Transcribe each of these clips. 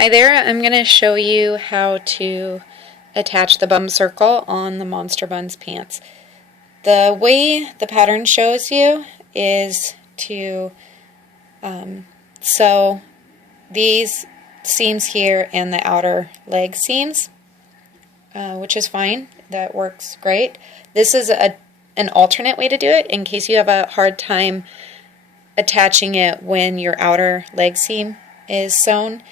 Hi there, I'm going to show you how to attach the bum circle on the Monster Bunz pants. The way the pattern shows you is to sew these seams here and the outer leg seams, which is fine. That works great. This is an alternate way to do it in case you have a hard time attaching it when your outer leg seam is sewn.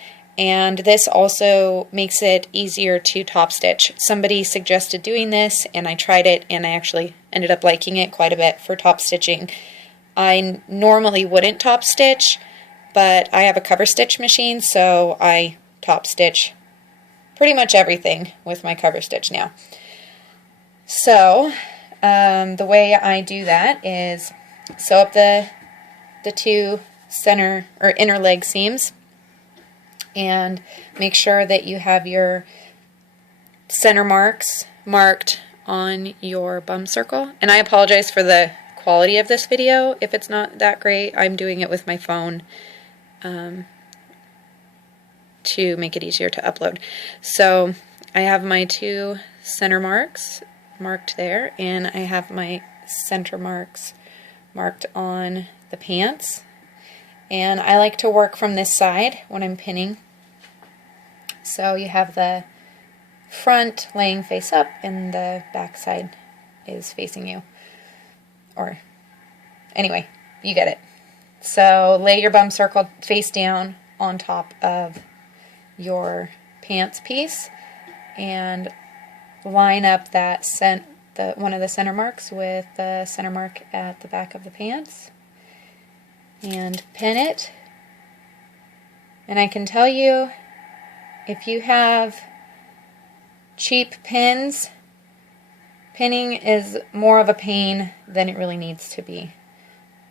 And this also makes it easier to top stitch. Somebody suggested doing this and I tried it and I actually ended up liking it quite a bit for top stitching. I normally wouldn't top stitch, but I have a cover stitch machine, so I top stitch pretty much everything with my cover stitch now. So the way I do that is sew up the two center or inner leg seams, and make sure that you have your center marks marked on your bum circle. And I apologize for the quality of this video if it's not that great. I'm doing it with my phone to make it easier to upload. So I have my two center marks marked there, and I have my center marks marked on the pants. And I like to work from this side when I'm pinning. So you have the front laying face up and the back side is facing you. Or, anyway, you get it. So lay your bum circle face down on top of your pants piece and line up that one of the center marks with the center mark at the back of the pants and pin it. And I can tell you, if you have cheap pins, pinning is more of a pain than it really needs to be.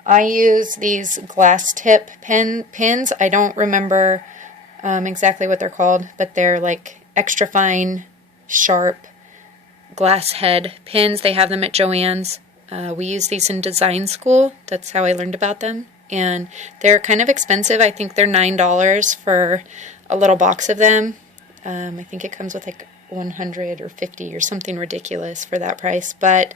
I use these glass tip pins. I don't remember exactly what they're called, but they're like extra fine, sharp glass head pins. They have them at Joann's. We use these in design school. That's how I learned about them. And they're kind of expensive. I think they're $9 for a little box of them. I think it comes with like 100 or 50 or something ridiculous for that price. But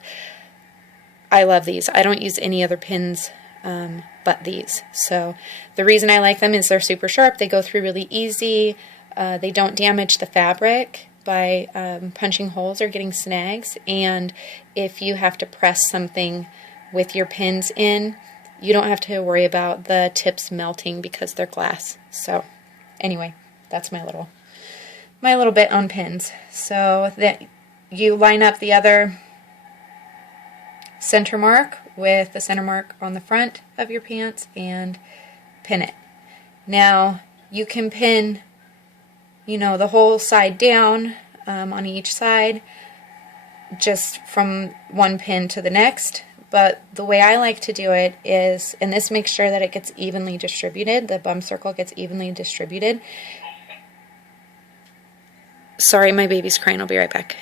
I love these. I don't use any other pins but these. So the reason I like them is they're super sharp. They go through really easy. They don't damage the fabric by punching holes or getting snags. And if you have to press something with your pins in, you don't have to worry about the tips melting because they're glass. So anyway, that's my little bit on pins. So that you line up the other center mark with the center mark on the front of your pants and pin it. Now you can pin, the whole side down on each side, just from one pin to the next. But the way I like to do it is, and this makes sure that it gets evenly distributed, the bum circle gets evenly distributed. Sorry, my baby's crying. I'll be right back.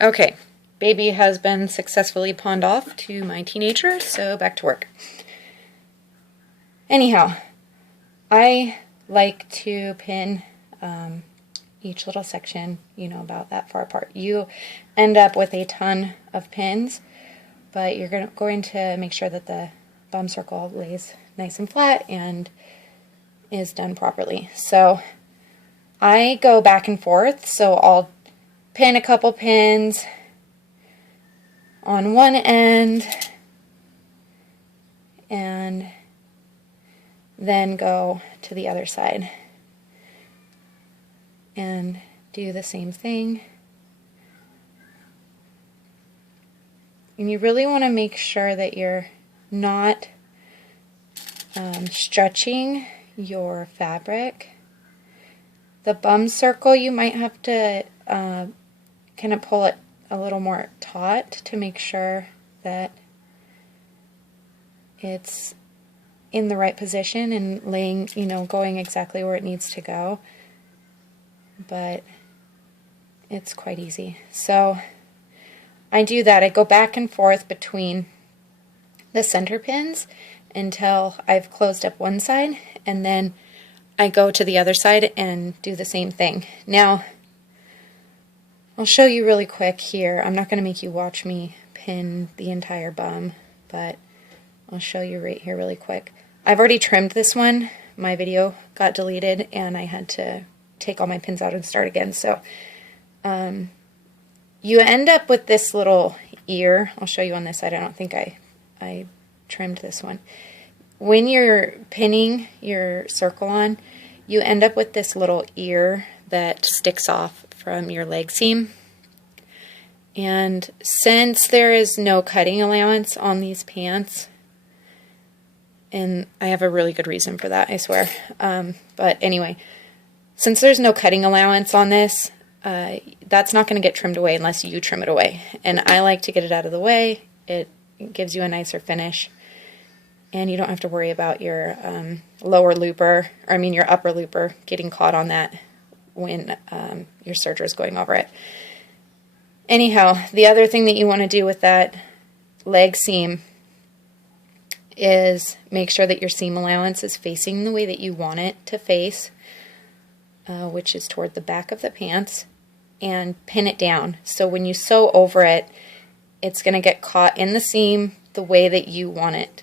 Okay, baby has been successfully pawned off to my teenager, so back to work. Anyhow, I like to pin each little section, about that far apart. You end up with a ton of pins, but you're going to make sure that the bum circle lays nice and flat and is done properly. So I go back and forth, so I'll pin a couple pins on one end and then go to the other side and do the same thing. And you really want to make sure that you're not stretching your fabric. The bum circle, you might have to kind of pull it a little more taut to make sure that it's in the right position and laying, going exactly where it needs to go. But it's quite easy. So I do that. I go back and forth between the center pins until I've closed up one side, and then I go to the other side and do the same thing. Now, I'll show you really quick here. I'm not going to make you watch me pin the entire bum, but I'll show you right here really quick. I've already trimmed this one. My video got deleted and I had to take all my pins out and start again. So you end up with this little ear. I'll show you on this side. I don't think I trimmed this one. When you're pinning your circle on, you end up with this little ear that sticks off from your leg seam. And since there is no cutting allowance on these pants, and I have a really good reason for that, I swear. But anyway, since there's no cutting allowance on this, that's not going to get trimmed away unless you trim it away. And I like to get it out of the way. It gives you a nicer finish. And you don't have to worry about your lower looper, or I mean your upper looper, getting caught on that when your serger is going over it. Anyhow, the other thing that you want to do with that leg seam is make sure that your seam allowance is facing the way that you want it to face, which is toward the back of the pants, and pin it down. So when you sew over it, it's going to get caught in the seam the way that you want it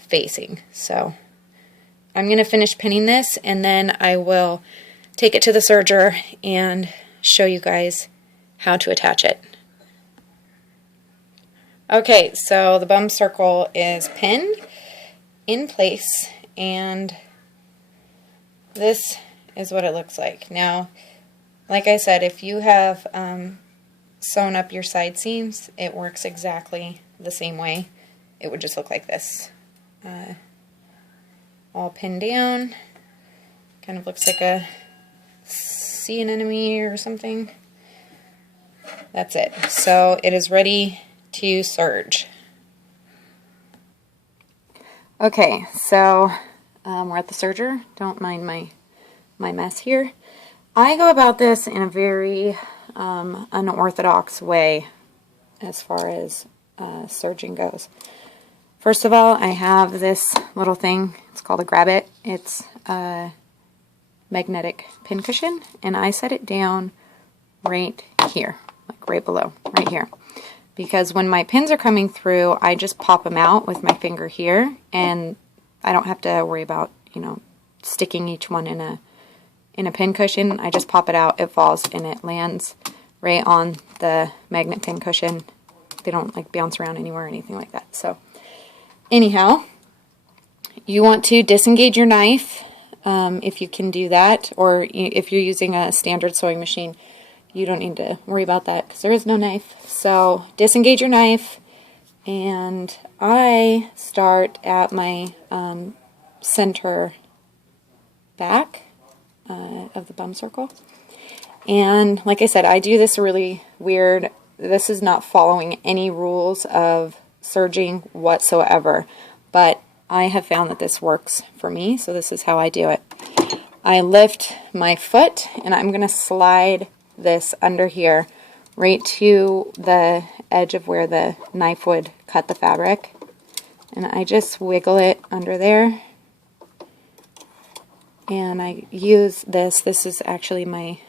facing. So I'm going to finish pinning this, and then I will take it to the serger and show you guys how to attach it. Okay, so the bum circle is pinned in place, and this is what it looks like. Now, like I said, if you have sewn up your side seams, it works exactly the same way. It would just look like this. All pinned down. Kind of looks like a sea anemone or something. That's it. So it is ready to serge. Okay, so we're at the serger. Don't mind my mess here. I go about this in a very unorthodox way as far as serging goes. First of all, I have this little thing. It's called a grab it. It's a magnetic pin cushion, and I set it down right here, like right below, right here. Because when my pins are coming through, I just pop them out with my finger here, and I don't have to worry about, you know, sticking each one in a pin cushion. I just pop it out, it falls, and it lands right on the magnet pin cushion. They don't like bounce around anywhere or anything like that. So anyhow, you want to disengage your knife if you can do that, or if you're using a standard sewing machine, you don't need to worry about that because there is no knife. So disengage your knife, and I start at my center back of the bum circle. And like I said, I do this really weird. This is not following any rules of serging whatsoever, but I have found that this works for me, so this is how I do it. I lift my foot, and I'm going to slide this under here right to the edge of where the knife would cut the fabric, and I just wiggle it under there, and I use this. This is actually my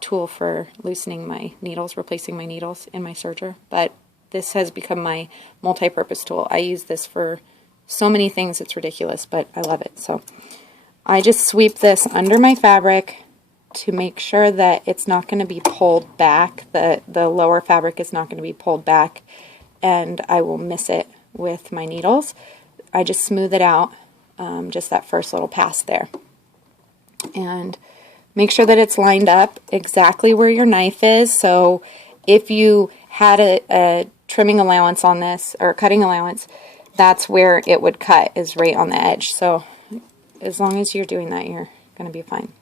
tool for loosening my needles, replacing my needles in my serger, but this has become my multi-purpose tool. I use this for so many things, it's ridiculous, but I love it. So I just sweep this under my fabric to make sure that it's not going to be pulled back. The lower fabric is not going to be pulled back, and I will miss it with my needles. I just smooth it out, just that first little pass there. And make sure that it's lined up exactly where your knife is. So if you had a trimming allowance on this, or cutting allowance, that's where it would cut, is right on the edge. So as long as you're doing that, you're going to be fine.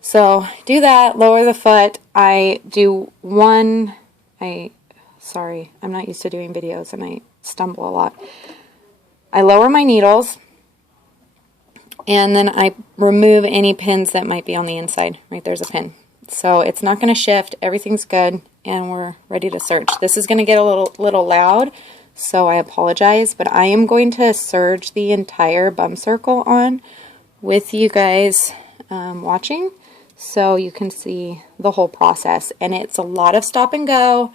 So do that, lower the foot. I do one, sorry, I'm not used to doing videos and I stumble a lot. I lower my needles, and then I remove any pins that might be on the inside. Right, there's a pin. So it's not going to shift, everything's good, and we're ready to serge. This is going to get a little loud, so I apologize, but I am going to serge the entire bum circle on with you guys watching, so you can see the whole process. And it's a lot of stop and go.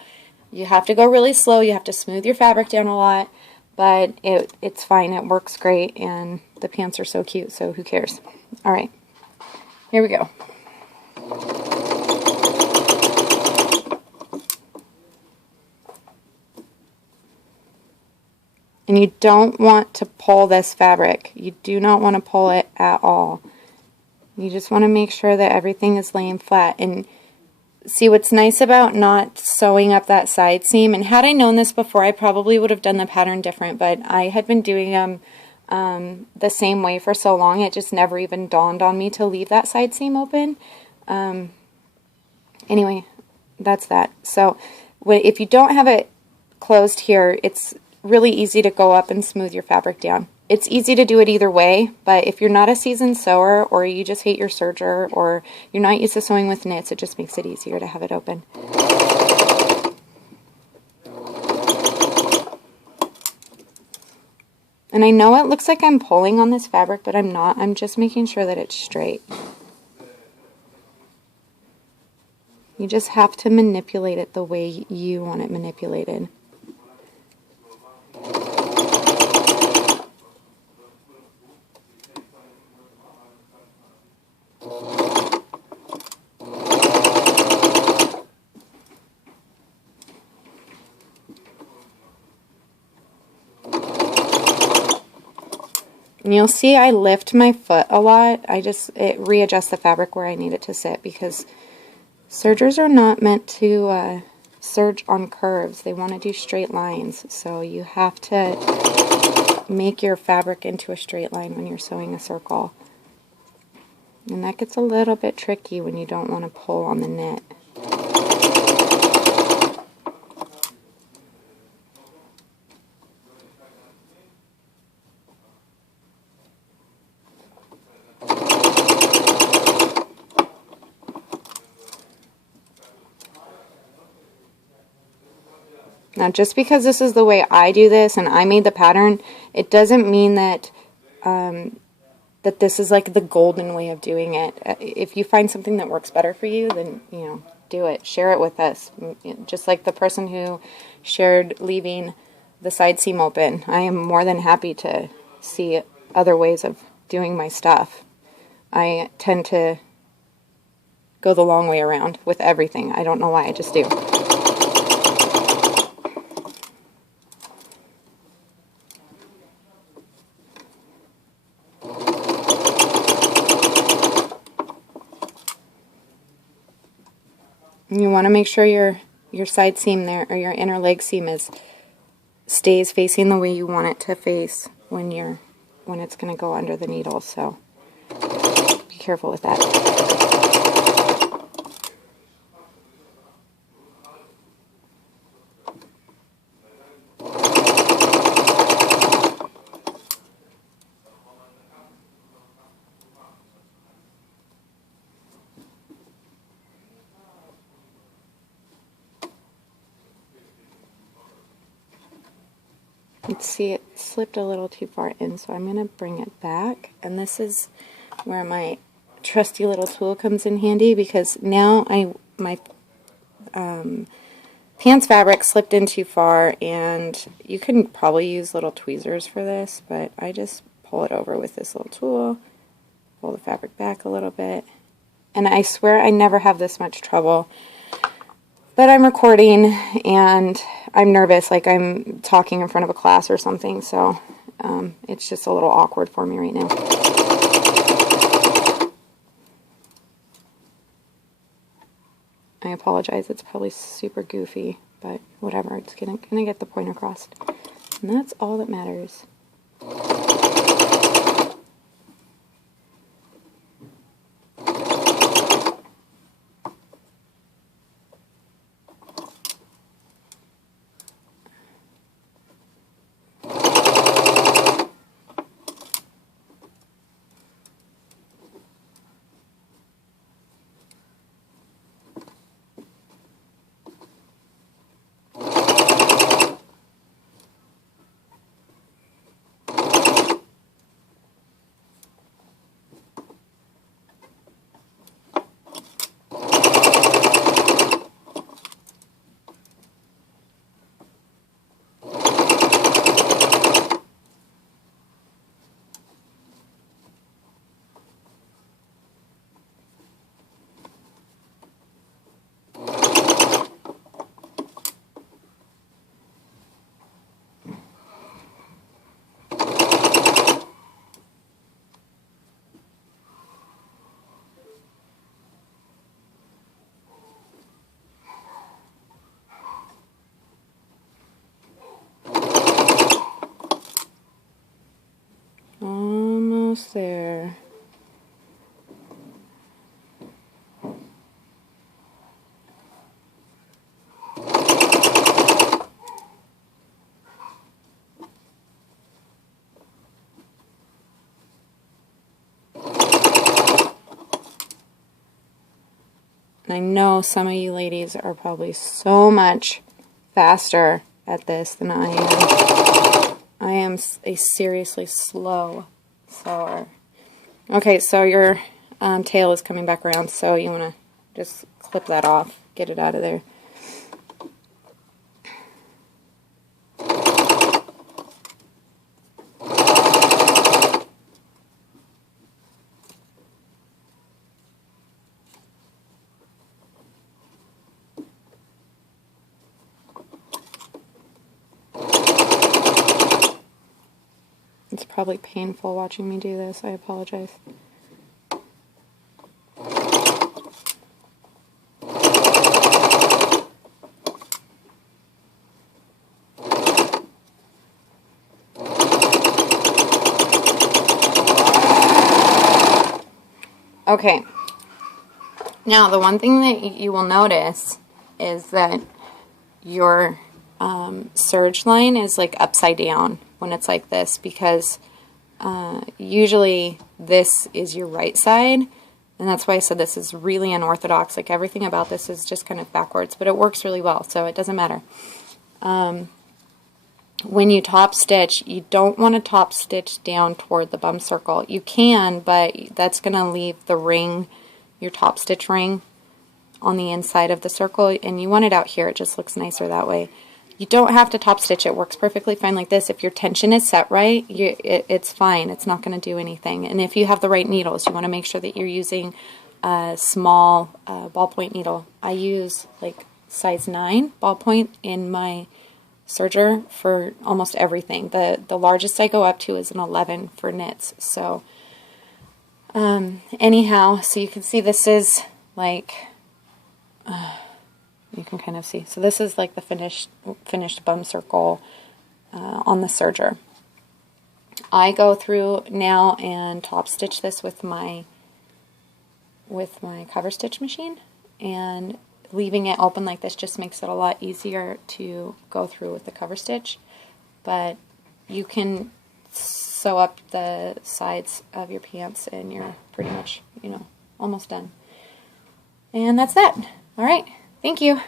You have to go really slow. You have to smooth your fabric down a lot, but it's fine. It works great, and the pants are so cute, so who cares? All right, here we go. And you don't want to pull this fabric. You do not want to pull it at all. You just want to make sure that everything is laying flat. And see, what's nice about not sewing up that side seam, and had I known this before, I probably would have done the pattern different, but I had been doing them the same way for so long, it just never even dawned on me to leave that side seam open. Anyway, that's that. So if you don't have it closed here, it's really easy to go up and smooth your fabric down. It's easy to do it either way, but if you're not a seasoned sewer, or you just hate your serger, or you're not used to sewing with knits, it just makes it easier to have it open. And I know it looks like I'm pulling on this fabric, but I'm not. I'm just making sure that it's straight. You just have to manipulate it the way you want it manipulated. And you'll see I lift my foot a lot. It readjusts the fabric where I need it to sit, because sergers are not meant to serge on curves. They want to do straight lines. So you have to make your fabric into a straight line when you're sewing a circle. And that gets a little bit tricky when you don't want to pull on the knit. Now, just because this is the way I do this and I made the pattern, it doesn't mean that that this is like the golden way of doing it. If you find something that works better for you, then, you know, do it. Share it with us. Just like the person who shared leaving the side seam open. I am more than happy to see other ways of doing my stuff. I tend to go the long way around with everything. I don't know why, I just do. You want to make sure your side seam there, or your inner leg seam, stays facing the way you want it to face when it's going to go under the needle. So be careful with that. Let's see, it slipped a little too far in, so I'm going to bring it back. And this is where my trusty little tool comes in handy, because now my pants fabric slipped in too far, and you can probably use little tweezers for this, but I just pull it over with this little tool, pull the fabric back a little bit, and I swear I never have this much trouble. But I'm recording, and I'm nervous, like I'm talking in front of a class or something, so it's just a little awkward for me right now. I apologize, it's probably super goofy, but whatever, it's gonna get the point across. And that's all that matters. almost there. I know some of you ladies are probably so much faster at this than I am. I am a seriously slow sewer. Okay, so your tail is coming back around, so you want to just clip that off, get it out of there. It's probably painful watching me do this. I apologize. Okay. Now, the one thing that you will notice is that your serge line is like upside down when it's like this, because usually this is your right side, and that's why I said this is really unorthodox. Like, everything about this is just kind of backwards, but it works really well, so it doesn't matter. When you top stitch, you don't want to top stitch down toward the bum circle. You can, but that's going to leave the ring, your top stitch ring, on the inside of the circle, and you want it out here. It just looks nicer that way. You don't have to top stitch. It works perfectly fine like this. If your tension is set right, it's fine. It's not going to do anything. And if you have the right needles, you want to make sure that you're using a small ballpoint needle. I use like size 9 ballpoint in my serger for almost everything. The largest I go up to is an 11 for knits. So anyhow, so you can see this is like... you can kind of see. So this is like the finished bum circle on the serger. I go through now and top stitch this with my cover stitch machine, and leaving it open like this just makes it a lot easier to go through with the cover stitch. But you can sew up the sides of your pants and you're pretty much, you know, almost done. And that's that. All right. Thank you.